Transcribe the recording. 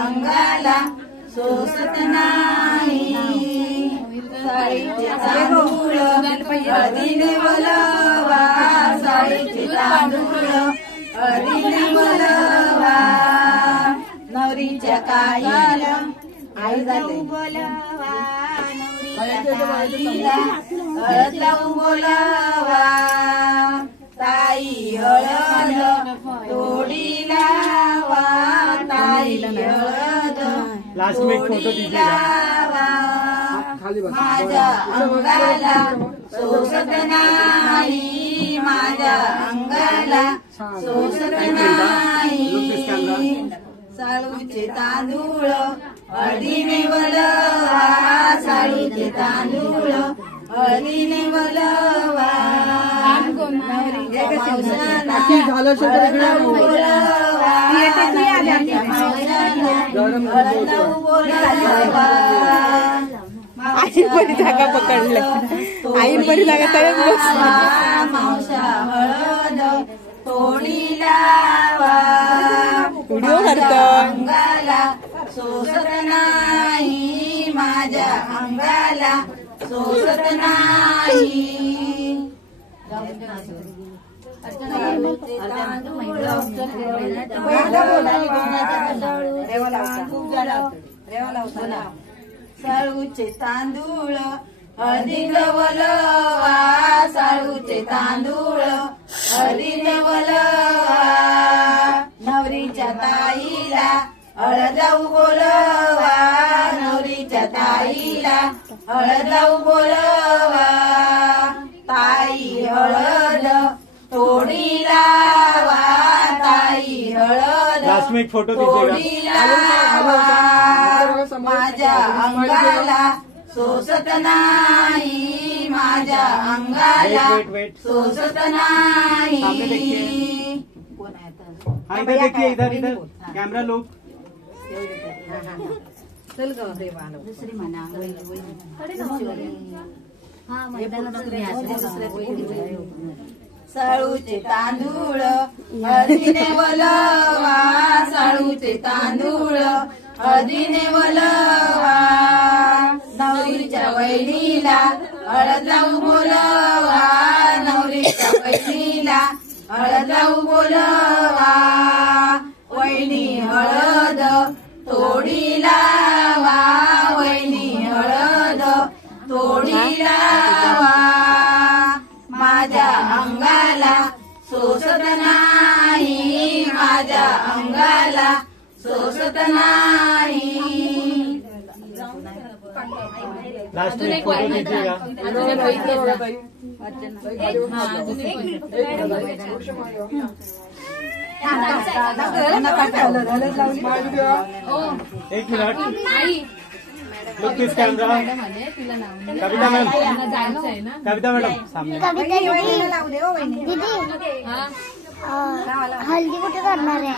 अंगाला सोसत नाही साळीचे तांदूळ हळदीने बोलवा साळीचे तांदूळ हळदीने बोलवा नवरीच्या काईला आई झाले बोलवा नवरीच्या काईला हळद लावून बोलवा ताई हळद तोडी लावा ताई हळद तोडी लावा माझ्या अंगाला सोसत नाही माझ्या अंगाला सोसत नाही साळूचे तांदूळ हळदीने बोलवा साळूचे तांदूळ हळदीने बोलवा आई परी धागा पकडला आई परी धागा तळ्यात बसला मावशा हळद तोडी लावा व्हिडिओ करतो अंगाला सोसत नाही माझ्या अंगाला सोसत नाही साळूचे तांदूळ हळदीने बोलवा साळूचे तांदूळ हळदीने बोलवा नवरीच्या ताईला हळद बोलवा नवरीच्या ताईला हळद बोलवा ताई हळद तोडी लावा ताई हळद तोडी लावा माझ्या अंगाला सोसत नाही माझ्या अंगाला सोसत नाही देखिए इधर इधर कैमरा लोग चल ग दुसरी म्हणा साळूचे तांदूळ हळदीने बोलवा साळूचे तांदूळ हळदीने बोलवा नवरीच्या वहिनीला हळद लावून बोलवा नवरीच्या वहिनीला हळद लावून बोलवा वहिनी हळद तोडी लावा वहिनी हळद तोडी लावा माझ्या अंगाला सोसत नाही माझ्या अंगाला सोसत नाही लास्ट में फोटो लीजिएगा एक मिनट लुक दिस कैमरा कविता मैम कविता मैडम सामने दीदी हल्दी कुठे करणार आहे